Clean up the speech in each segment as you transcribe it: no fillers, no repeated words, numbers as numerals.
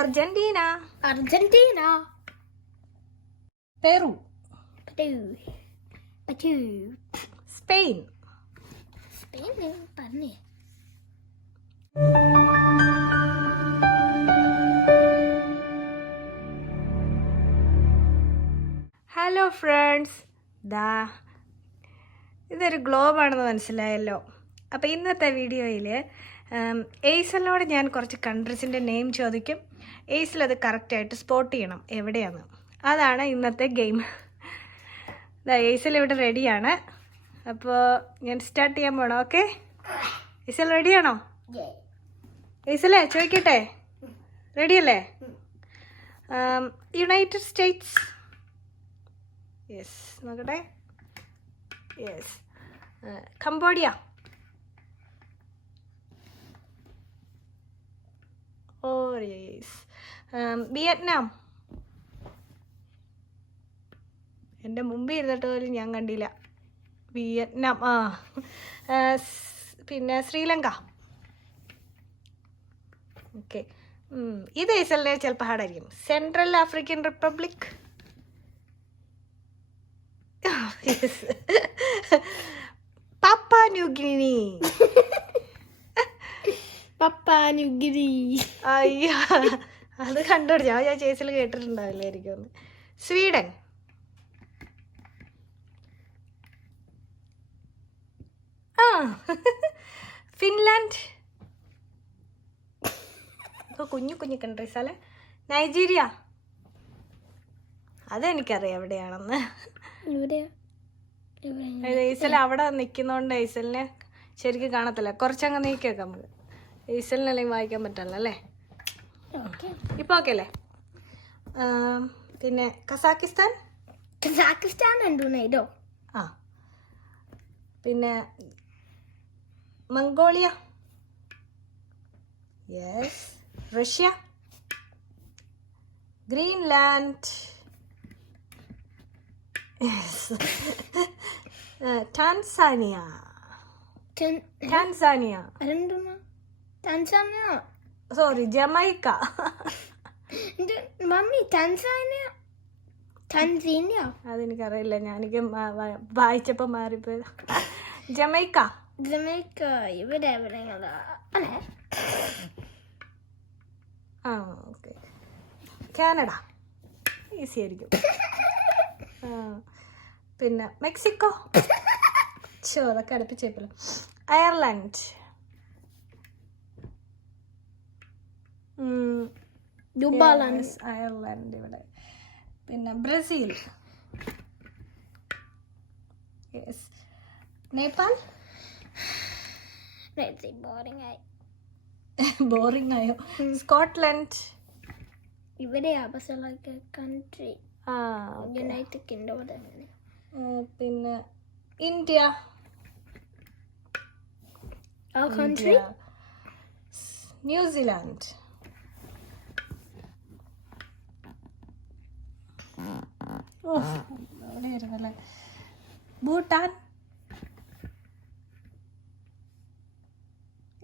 Argentina. Argentina. Peru. Spain. Spain പറഞ്ഞേ. Hello friends, ഇതൊരു ഗ്ലോബാണെന്ന് മനസ്സിലായല്ലോ. അപ്പോൾ ഇന്നത്തെ വീഡിയോയിൽ എയ്സലിനോട് ഞാൻ കുറച്ച് കൺട്രീസിൻ്റെ നെയിം ചോദിക്കും. എയ്സൽ അത് കറക്റ്റായിട്ട് സ്പോട്ട് ചെയ്യണം എവിടെയാണ്. അതാണ് ഇന്നത്തെ ഗെയിം. എയ്സൽ ഇവിടെ റെഡിയാണ്. അപ്പോൾ ഞാൻ സ്റ്റാർട്ട് ചെയ്യാൻ പോകണം. ഓക്കെ, എയ്സൽ റെഡിയാണോ? എയ്സലേ ചോദിക്കട്ടെ, റെഡിയല്ലേ? United states. യെസ്, നോക്കട്ടെ. Yes. Cambodia. Oh yes. Vietnam. എൻ്റെ മുമ്പ് ഇരുന്നിട്ട് പോലും ഞാൻ കണ്ടില്ല. വിയറ്റ്നാം. പിന്നെ ശ്രീലങ്ക. ഓക്കെ, ഇത് എയ്സലിനെ ചിലപ്പോൾ ഹാർഡായിരിക്കും. Central African republic. Papua new Guinea. അയ്യോ, അത് കണ്ടുപിടിച്ചോ? ഞാൻ ചേച്ചിൽ കേട്ടിട്ടുണ്ടാവില്ലായിരിക്കും. സ്വീഡൻ. ഫിൻലാൻഡ്. ഇപ്പോൾ കുഞ്ഞു കുഞ്ഞു കൺട്രീസ് അല്ലേ. നൈജീരിയ. അതെനിക്കറിയാം എവിടെയാണെന്ന്. എയ്സൽ അവിടെ നിൽക്കുന്നതുകൊണ്ട് എയ്സലിനെ ശരിക്കും കാണത്തില്ല. കുറച്ചങ്ങ് നീക്കി വെക്കാം നമുക്ക്. എയ്സലിനല്ലെങ്കിൽ വായിക്കാൻ പറ്റില്ല അല്ലേ. ഇപ്പോൾ ഓക്കെ അല്ലേ? പിന്നെ കസാക്കിസ്ഥാൻ. ആ, പിന്നെ Mongolia. Yes. Russia. Greenland. Yes. Tanzania. Sorry, Jamaica. അതെനിക്കറിയില്ല, ഞാനെനിക്ക് വായിച്ചപ്പോൾ മാറിപ്പോയത്. ജമൈക്ക. ഇവിടെ ഓക്കെ. കാനഡ. ഈസി ആയിരിക്കും. പിന്നെ മെക്സിക്കോ. അതൊക്കെ അടുപ്പിച്ചേപ്പല്ലോ. അയർലാൻഡ്. അയർലാൻഡ് ഇവിടെ. പിന്നെ ബ്രസീൽ. യെസ്. നേപ്പാൾ. ബോറിംഗ് ആയോ? സ്കോട്ട്ലൻഡ്. ഇവിടെയാ കൺട്രി. United kingdom. പിന്നെ ഇന്ത്യ. കൺട്രി. ന്യൂസിലാൻഡ്. അവിടെ വരുന്നല്ലേ. Bhutan.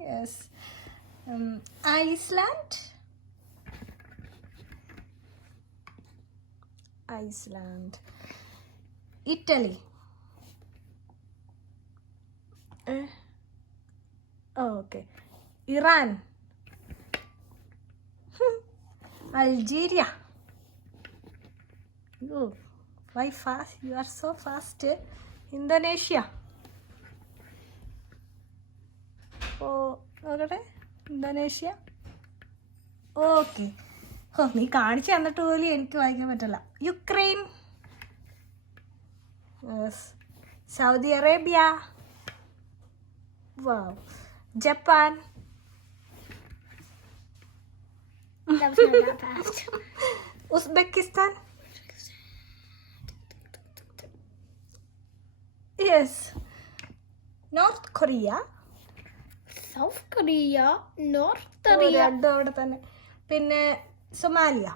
Yes. Iceland. Italy. Okay. Iran. Algeria. Why fast? You are so fast. Indonesia. നോക്കട്ടെ. ഇന്തോനേഷ്യ. ഓക്കെ. നീ കാണിച്ചു തന്നിട്ട് പോലും എനിക്ക് വായിക്കാൻ പറ്റില്ല. Ukraine. Saudi Arabia. Wow. Japan. Uzbekistan. Yes. North Korea. രണ്ടും അവിടെ തന്നെ. പിന്നെ സൊമാലിയ.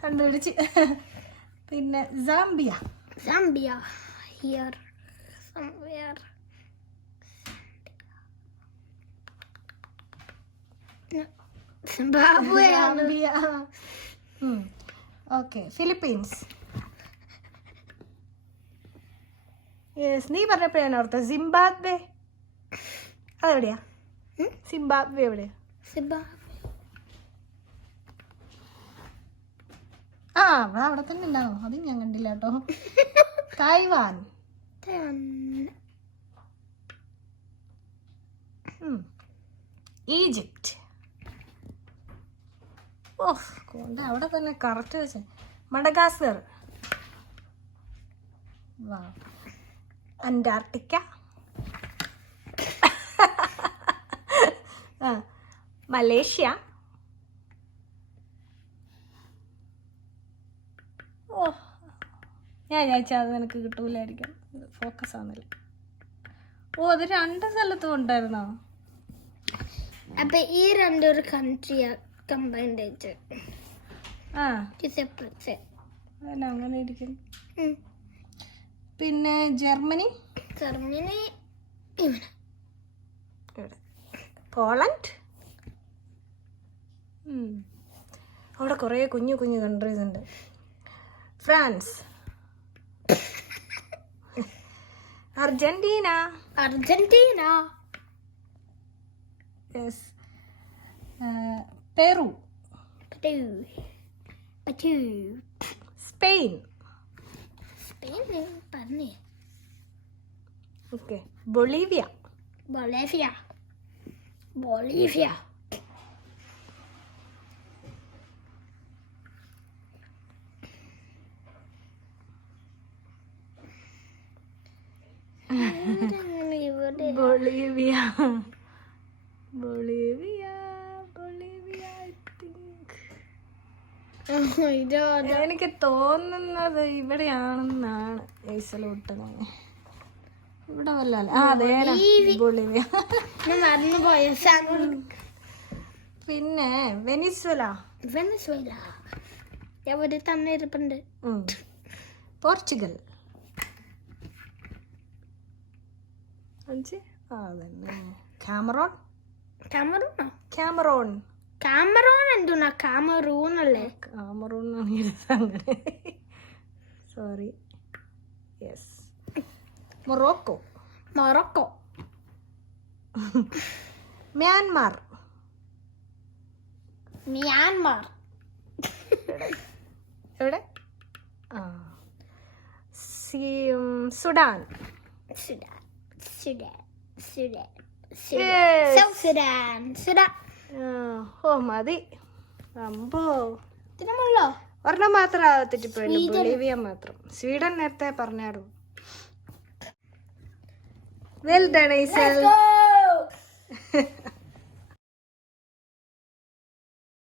കണ്ടുപിടിച്ച്. പിന്നെ Zambia. Zambia. Here. Somewhere. No. Zimbabwe. Zambia. Okay, Philippines. Yes, നീ പറഞ്ഞപ്പോഴാണ് ഓർത്തത് സിംബാബ്വെ. അതെവിടെയാ? സിംബാബ്വെ എവിടെയാ? Zimbabwe. ആ, അവിടെ തന്നെ ഉണ്ടാവും. അതും ഞാൻ കണ്ടില്ല കേട്ടോ. തായ്വാൻ. Then. ഈജിപ്റ്റ്. ഓഹ്, കൊണ്ട് അവിടെ തന്നെ കറക്റ്റ് വെച്ച. മഡഗാസ്കർ. വാ. അന്റാർട്ടിക്ക. മലേഷ്യ. ഓ, ഞാൻ വിചാരിച്ചാൽ അത് നിനക്ക് കിട്ടൂലായിരിക്കും. ഫോക്കസ് ആവുന്നില്ല. ഓ, അത് 2 സ്ഥലത്തും ഉണ്ടായിരുന്നോ? അപ്പൊ ഈ രണ്ടൊരു കൺട്രി കമ്പൈൻഡ് ആയിട്ട് ആ, സെപ്പറേറ്റ്. അതന്നെ അങ്ങനെ ഇരിക്കും. പിന്നെ ജർമ്മനി. ജർമ്മനി. ഇവിടെ. പോളണ്ട്. അവിടെ കുറേ കുഞ്ഞു കുഞ്ഞു കൺട്രീസ് ഉണ്ട്. France. Argentina. Argentina. Yes. Peru. Spain. Spain പറഞ്ഞേ. Okay, Bolivia. ബൊളീവിയ. ബൊളീവിയ. ഇവിടെ Bolivia. Bolivia. Bolivia I think. എനിക്ക് തോന്നുന്നത് ഇവിടെയാണെന്നാണ്. ഏസലോട്ടനെ ഇവിടെ വല്ല. ആ, അതെ, ബൊളീവിയ. മറന്നുപോയ. പിന്നെ വെനിസ്വല. വെനസ്വേല. എവിടെ തന്നെ ഇരിപ്പുണ്ട്. പോർച്ചുഗൽ. അതന്നെ. കാമറോൺ. കാമറൂണോ? കാമറോൺ. കാമറൂൺ എന്തുന്നാ? കാമറൂൺ അല്ലേ? കാമറൂൺ അങ്ങനെ. Sorry. Yes. Morocco. Morocco. Myanmar. Myanmar. എവിടെ? ആ, Sudan. Sudan. Sudan. Sudan. Yes. South Sudan. Sudan. ഓ, മതി. അമ്പോ, ഇതിനുമുള്ളോ? ഒരെണ്ണം മാത്രം തെറ്റിപ്പോയില്ല. സ്വീഡൻ. ബൊളീവിയ മാത്രം. സ്വീഡൻ നേരത്തെ പറഞ്ഞായിരുന്നു. Well done ഐസൽ.